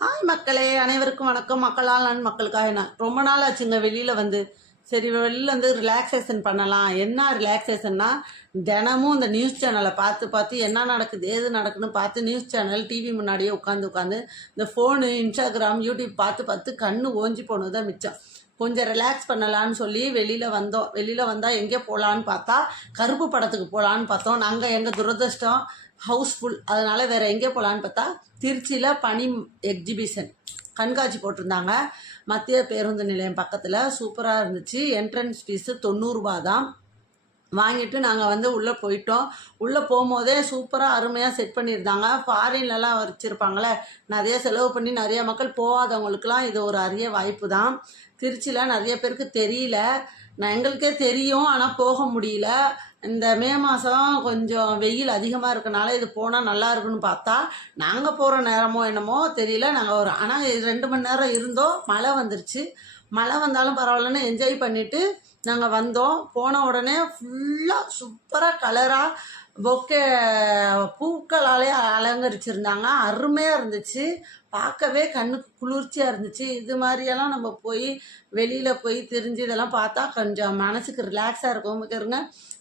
Hi மக்களே, அனைவருக்கும் வணக்கம். மக்களால் நான் மக்களுக்காக. நான் ரொம்ப நாள் ஆச்சுங்க வெளியில் வந்து. சரி, வெளியில் வந்து ரிலாக்ஸேஷன் பண்ணலாம். என்ன ரிலாக்ஸேஷன்னா, தினமும் இந்த நியூஸ் சேனலை பார்த்து பார்த்து என்ன நடக்குது ஏது நடக்குதுன்னு பார்த்து நியூஸ் சேனல் டிவி முன்னாடியே உட்காந்து இந்த ஃபோனு, இன்ஸ்டாகிராம், யூடியூப் பார்த்து பார்த்து கண்ணு ஓஞ்சி போனது தான் மிச்சம். கொஞ்சம் ரிலாக்ஸ் பண்ணலான்னு சொல்லி வெளியில் வந்தோம். வெளியில் வந்தால் எங்கே போகலான்னு பார்த்தா கருப்பு படத்துக்கு போகலான்னு பார்த்தோம். நாங்கள் எங்கள் துரதிர்ஷ்டம் ஹவுஸ்ஃபுல், அதனால் வேறு எங்கே போகலான்னு பார்த்தா திருச்சியில் பனி எக்ஸிபிஷன் கண்காட்சி போட்டிருந்தாங்க. மத்திய பேருந்து நிலையம் பக்கத்தில் சூப்பராக இருந்துச்சு. என்ட்ரன்ஸ் ஃபீஸு 90 ரூபா தான். வாங்கிட்டு நாங்கள் வந்து உள்ளே போயிட்டோம். உள்ளே போகும்போதே சூப்பராக அருமையாக செட் பண்ணியிருந்தாங்க. ஃபாரின்லலாம் வச்சுருப்பாங்களே, நிறைய செலவு பண்ணி நிறைய மக்கள் போகாதவங்களுக்கெல்லாம் இது ஒரு அரிய வாய்ப்பு தான். திருச்சியில் நிறைய பேருக்கு தெரியல, எங்களுக்கே தெரியும், ஆனால் போக முடியல. இந்த மே மாதம் கொஞ்சம் வெயில் அதிகமாக இருக்கனால இது போனால் நல்லா இருக்குன்னு பார்த்தா, நாங்கள் போகிற நேரமோ என்னமோ தெரியல. நாங்கள் ஆனால் 2 மணி நேரம் இருந்தோம். மழை வந்துருச்சு. மழை வந்தாலும் பரவாயில்லன்னு என்ஜாய் பண்ணிவிட்டு நாங்கள் வந்தோம். போன உடனே ஃபுல்லாக சூப்பராக கலராக பொக்கே பூக்களாலே அலங்கரிச்சிருந்தாங்க. அருமையாக இருந்துச்சு. பார்க்கவே கண்ணுக்கு குளிர்ச்சியாக இருந்துச்சு. இது மாதிரியெல்லாம் நம்ம போய் வெளியில் போய் திரிஞ்சு இதெல்லாம் பார்த்தா கொஞ்சம் மனசுக்கு ரிலாக்ஸாக இருக்கும். இருங்க,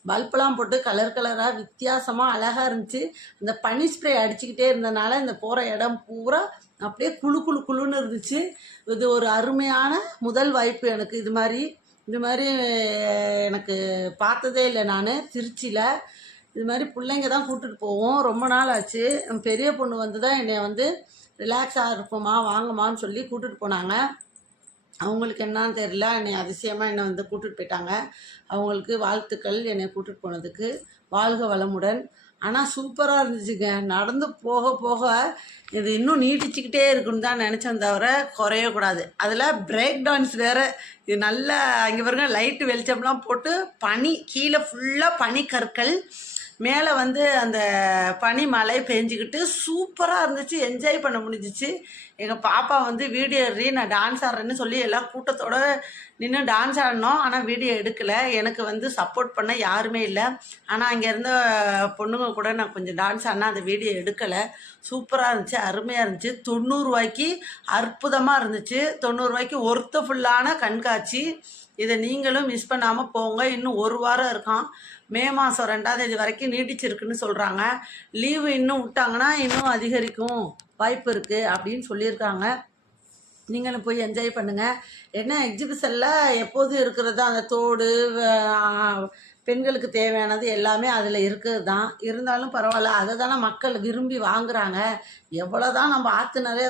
பல்பெலாம் போட்டு கலர் கலராக வித்தியாசமாக அழகாக இருந்துச்சு. அந்த பனி ஸ்ப்ரே அடிச்சுக்கிட்டே இருந்தனால இந்த போகிற இடம் பூரா அப்படியே குழு குழு குழுன்னு இருந்துச்சு. இது ஒரு அருமையான முதல் வாய்ப்பு எனக்கு. இது மாதிரி எனக்கு பார்த்ததே இல்லை நான் திருச்சியில். இது மாதிரி பிள்ளைங்க தான் கூப்பிட்டுட்டு போவோம். ரொம்ப நாள் ஆச்சு. பெரிய பொண்ணு வந்து தான் என்னை வந்து ரிலாக்ஸாக இருப்போம்மா வாங்கம்மான்னு சொல்லி கூப்பிட்டுட்டு போனாங்க. அவங்களுக்கு என்னான்னு தெரியல, என்னை அதிசயமாக என்னை வந்து கூப்பிட்டுட்டு போயிட்டாங்க. அவங்களுக்கு வாழ்த்துக்கள் என்னை கூப்பிட்டுட்டு போனதுக்கு. வாழ்க வளமுடன். ஆனால் சூப்பராக இருந்துச்சுங்க. நடந்து போக போக இது இன்னும் நீட்டிச்சுக்கிட்டே இருக்குன்னு தான் நினச்சேன், தவிர குறையக்கூடாது. அதில் பிரேக் டான்ஸ் வேறு. இது நல்லா அங்கே பாருங்க, லைட்டு வெளிச்சம்லாம் போட்டு பனி கீழே ஃபுல்லாக பனி கற்கள், மேலே வந்து அந்த பனி மழை பெஞ்சிக்கிட்டு சூப்பராக இருந்துச்சு. என்ஜாய் பண்ண முடிஞ்சிச்சு. எங்கள் பாப்பா வந்து வீடியோ எடுறி நான் டான்ஸ் ஆடுறேன்னு சொல்லி எல்லாம் கூட்டத்தோடு நின்று டான்ஸ் ஆடினோம். ஆனால் வீடியோ எடுக்கலை. எனக்கு வந்து சப்போர்ட் பண்ண யாருமே இல்லை. ஆனால் அங்கே இருந்த பொண்ணுங்க கூட நான் கொஞ்சம் டான்ஸ் ஆடினா அந்த வீடியோ எடுக்கலை. சூப்பராக இருந்துச்சு, அருமையாக இருந்துச்சு. 90 ரூபாய்க்கு அற்புதமாக இருந்துச்சு. 90 ரூபாய்க்கு ஒர்த்தஃபுல்லான கண்காட்சி. இதை நீங்களும் மிஸ் பண்ணாமல் போங்க. இன்னும் 1 வாரம் இருக்கான். மே மாதம் 2ஆம் தேதி வரைக்கும் நீடிச்சிருக்குன்னு சொல்கிறாங்க. லீவு இன்னும் விட்டாங்கன்னா இன்னும் அதிகரிக்கும் வாய்ப்பு இருக்குது அப்படின்னு சொல்லியிருக்காங்க. நீங்களும் போய் என்ஜாய் பண்ணுங்கள். என்ன எக்ஸிபிஷனில் எப்போதும் இருக்கிறது தான், அந்த தோடு, பெண்களுக்கு தேவையானது எல்லாமே அதில் இருக்குது தான். இருந்தாலும் பரவாயில்ல, அதை தானே மக்கள் விரும்பி வாங்குகிறாங்க. எவ்வளோ தான் நம்ம ஆற்று நிறைய